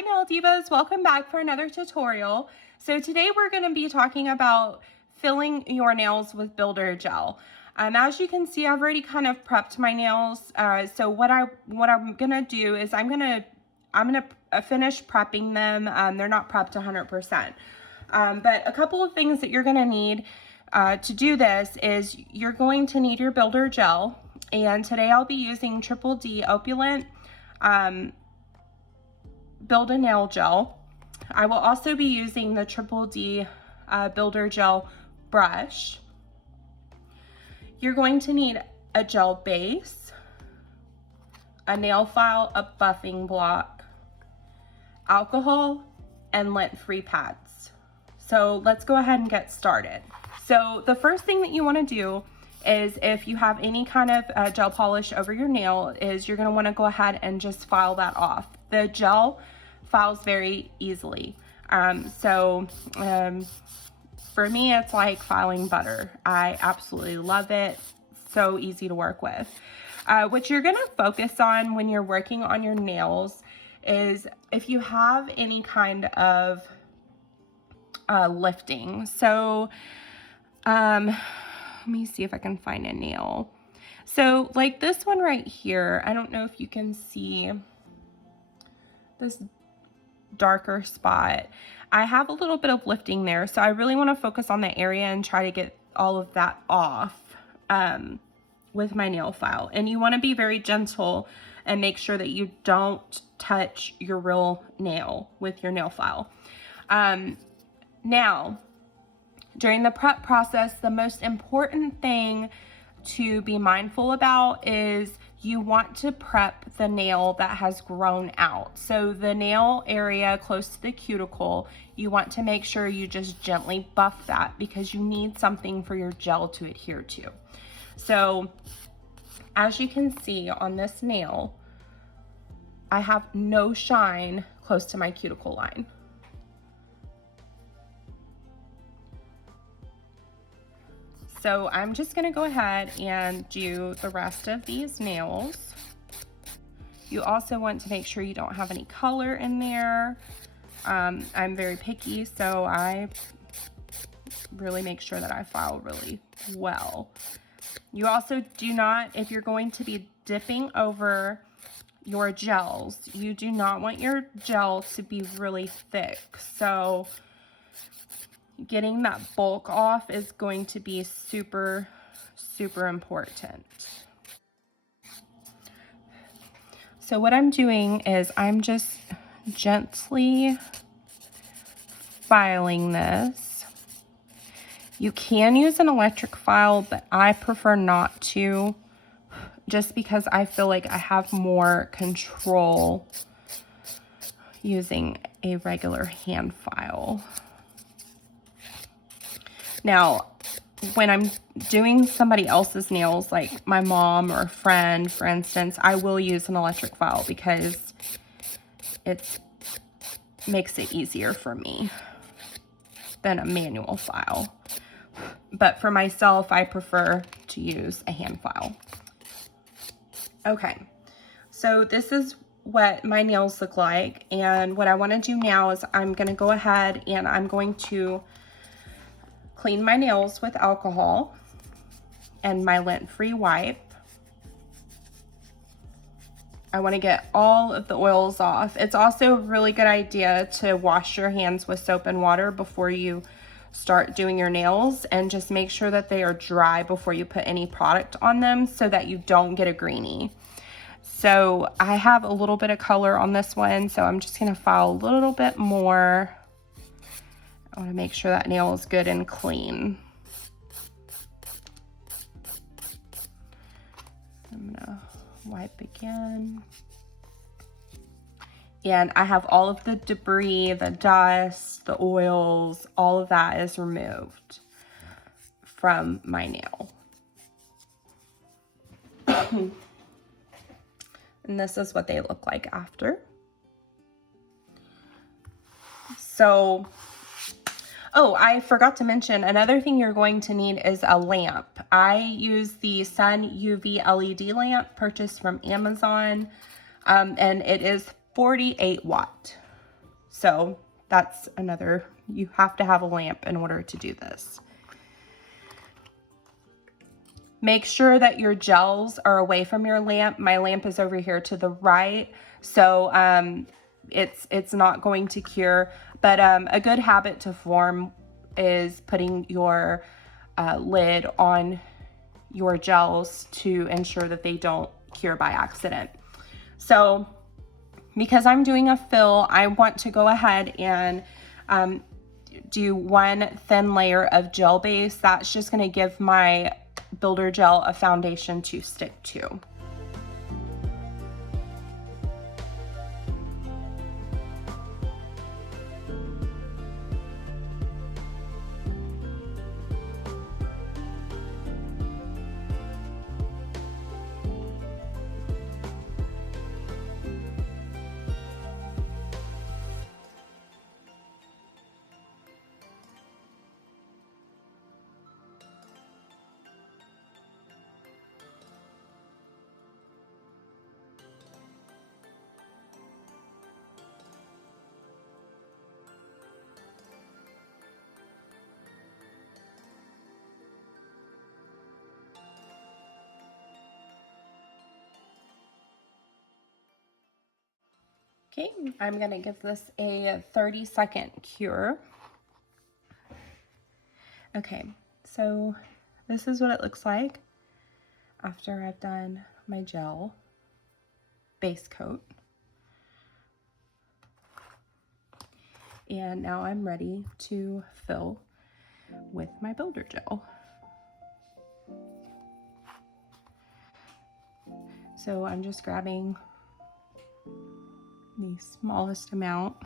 Hi Nail Divas, welcome back for another tutorial. So today we're going to be talking about filling your nails with builder gel. As you can see, I've already kind of prepped my nails. So what I'm going to do is I'm going to finish prepping them. They're not prepped 100%. But a couple of things that you're going to need to do this is you're going to need your builder gel. And today I'll be using Triple D Opulent Build a Nail Gel. I will also be using the Triple D Builder Gel brush. You're going to need a gel base, a nail file, a buffing block, alcohol, and lint-free pads. So let's go ahead and get started. So the first thing that you want to do is, if you have any kind of gel polish over your nail, is you're going to want to go ahead and just file that off. The gel files very easily. For me, it's like filing butter. I absolutely love it. So easy to work with. What you're going to focus on when you're working on your nails is if you have any kind of lifting. So let me see if I can find a nail. So like this one right here, I don't know if you can see this darker spot. I have a little bit of lifting there, so I really want to focus on the area and try to get all of that off with my nail file. And you want to be very gentle and make sure that you don't touch your real nail with your nail file. Now, during the prep process, the most important thing to be mindful about is you want to prep the nail that has grown out. So the nail area close to the cuticle, you want to make sure you just gently buff that, because you need something for your gel to adhere to. So as you can see on this nail, I have no shine close to my cuticle line. So I'm just going to go ahead and do the rest of these nails. You also want to make sure you don't have any color in there. I'm very picky, so I really make sure that I file really well. You also do not, if you're going to be dipping over your gels, you do not want your gel to be really thick. So getting that bulk off is going to be super, super important. So what I'm doing is I'm just gently filing this. You can use an electric file, but I prefer not to, just because I feel like I have more control using a regular hand file. Now, when I'm doing somebody else's nails, like my mom or a friend, for instance, I will use an electric file because it makes it easier for me than a manual file. But for myself, I prefer to use a hand file. Okay, so this is what my nails look like. And what I want to do now is I'm going to go ahead and I'm going to clean my nails with alcohol and my lint-free wipe. I want to get all of the oils off. It's also a really good idea to wash your hands with soap and water before you start doing your nails, and just make sure that they are dry before you put any product on them so that you don't get a greenie. So I have a little bit of color on this one, so I'm just going to file a little bit more. I want to make sure that nail is good and clean. I'm going to wipe again. And I have all of the debris, the dust, the oils, all of that is removed from my nail. And this is what they look like after. So, oh, I forgot to mention, another thing you're going to need is a lamp. I use the Sun UV LED lamp purchased from Amazon, and it is 48 watt. So that's another, you have to have a lamp in order to do this. Make sure that your gels are away from your lamp. My lamp is over here to the right, so it's not going to cure. But a good habit to form is putting your lid on your gels to ensure that they don't cure by accident. So because I'm doing a fill, I want to go ahead and do one thin layer of gel base. That's just going to give my builder gel a foundation to stick to. Okay, I'm gonna give this a 30-second cure. Okay, so this is what it looks like after I've done my gel base coat. And now I'm ready to fill with my builder gel. So I'm just grabbing the smallest amount.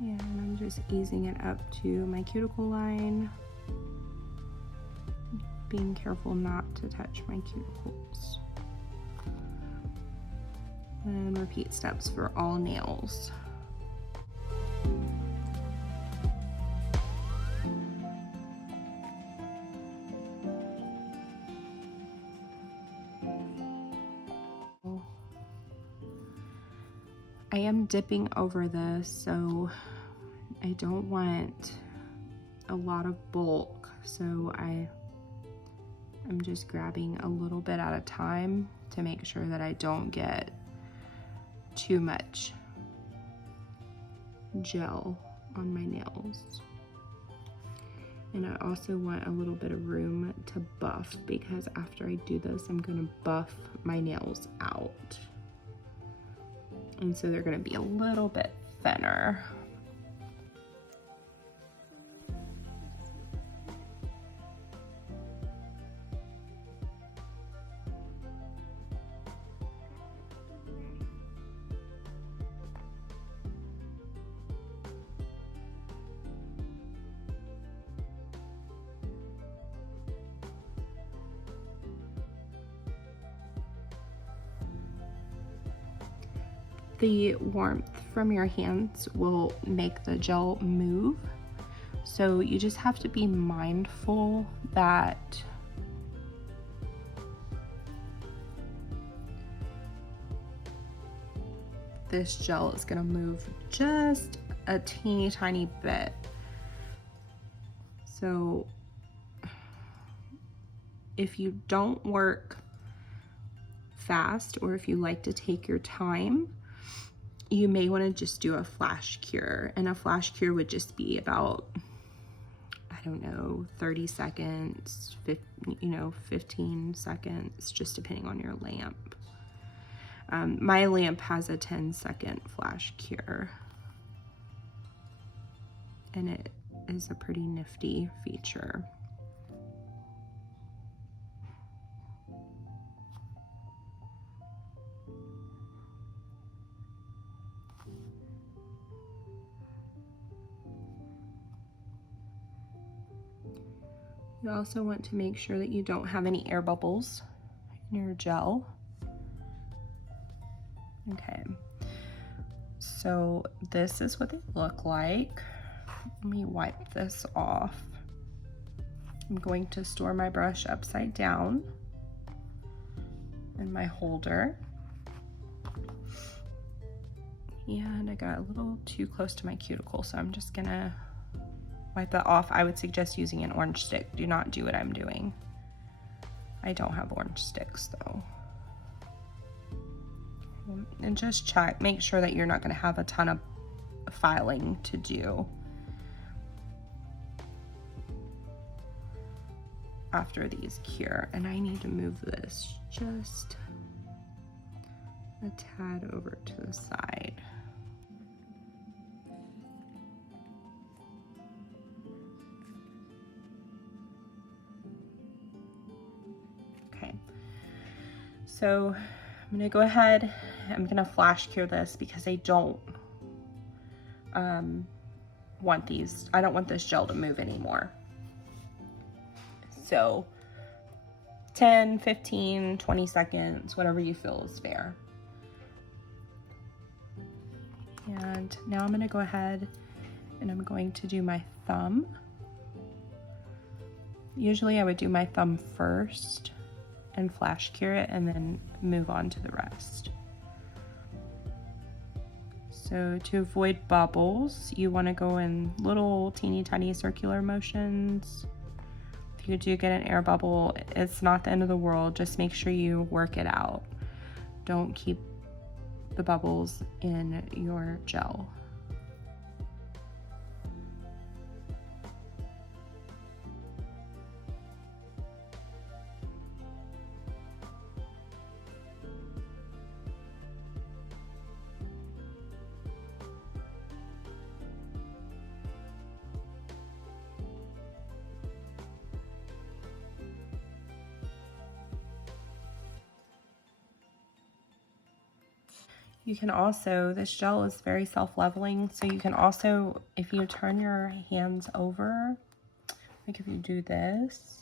And I'm just easing it up to my cuticle line, being careful not to touch my cuticles. And repeat steps for all nails. I am dipping over this, so I don't want a lot of bulk, so I'm just grabbing a little bit at a time to make sure that I don't get too much gel on my nails. And I also want a little bit of room to buff, because after I do this, I'm gonna buff my nails out. And so they're gonna be a little bit thinner. The warmth from your hands will make the gel move. So you just have to be mindful that this gel is gonna move just a teeny tiny bit. So if you don't work fast, or if you like to take your time, you may want to just do a flash cure. And a flash cure would just be about, I don't know, 30 seconds, 15 seconds, just depending on your lamp. My lamp has a 10-second flash cure, and it is a pretty nifty feature. You also want to make sure that you don't have any air bubbles in your gel. Okay, so this is what they look like. Let me wipe this off. I'm going to store my brush upside down in my holder. And I got a little too close to my cuticle, so I'm just gonna wipe that off. I would suggest using an orange stick. Do not do what I'm doing. I don't have orange sticks though. And just check, make sure that you're not gonna have a ton of filing to do after these cure. And I need to move this just a tad over to the side. Okay, so I'm gonna go ahead, I'm gonna flash cure this because I don't want these, I don't want this gel to move anymore. So 10, 15, 20 seconds, whatever you feel is fair. And now I'm gonna go ahead and I'm going to do my thumb. Usually I would do my thumb first and flash cure it and then move on to the rest. So to avoid bubbles, you want to go in little teeny tiny circular motions. If you do get an air bubble, it's not the end of the world. Just make sure you work it out. Don't keep the bubbles in your gel. You can also, this gel is very self-leveling, so you can also, if you turn your hands over, like if you do this,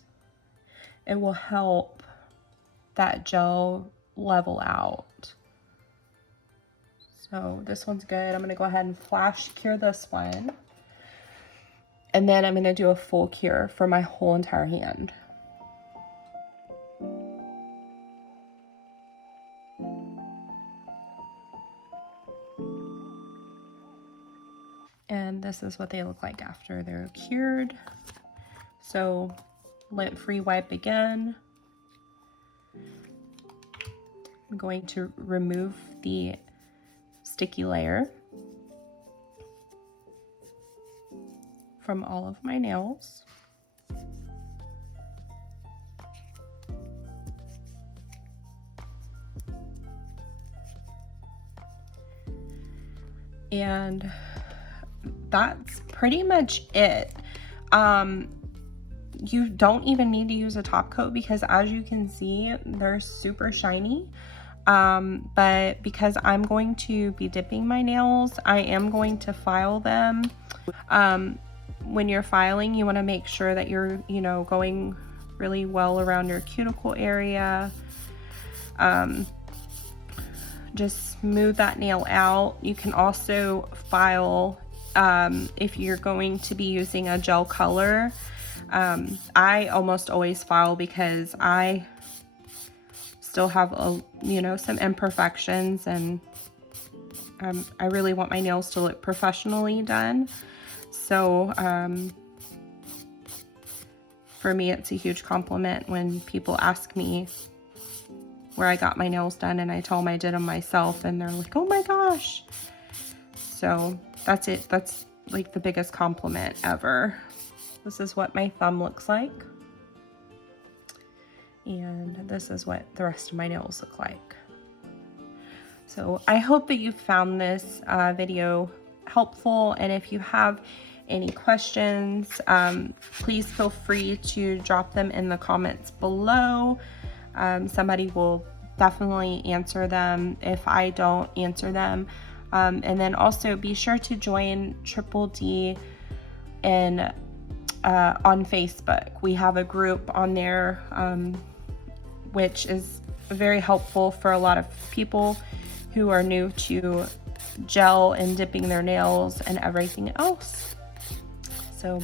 it will help that gel level out. So this one's good. I'm gonna go ahead and flash cure this one. And then I'm gonna do a full cure for my whole entire hand. And this is what they look like after they're cured. So lint-free wipe again. I'm going to remove the sticky layer from all of my nails. And that's pretty much it. You don't even need to use a top coat because as you can see, they're super shiny. But because I'm going to be dipping my nails, I am going to file them. When you're filing, you want to make sure that you're, going really well around your cuticle area. Just smooth that nail out. You can also file if you're going to be using a gel color. I almost always file because I still have some imperfections, and I really want my nails to look professionally done. So for me, it's a huge compliment when people ask me where I got my nails done and I tell them I did them myself, and they're like, oh my gosh. So that's it. That's like the biggest compliment ever. This is what my thumb looks like. And this is what the rest of my nails look like. So I hope that you found this video helpful. And if you have any questions, please feel free to drop them in the comments below. Somebody will definitely answer them if I don't answer them. And then also be sure to join Triple D in on Facebook. We have a group on there, which is very helpful for a lot of people who are new to gel and dipping their nails and everything else. So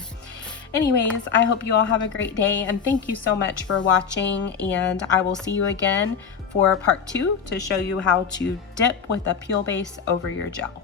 anyways, I hope you all have a great day, and thank you so much for watching, and I will see you again for part 2 to show you how to dip with a peel base over your gel.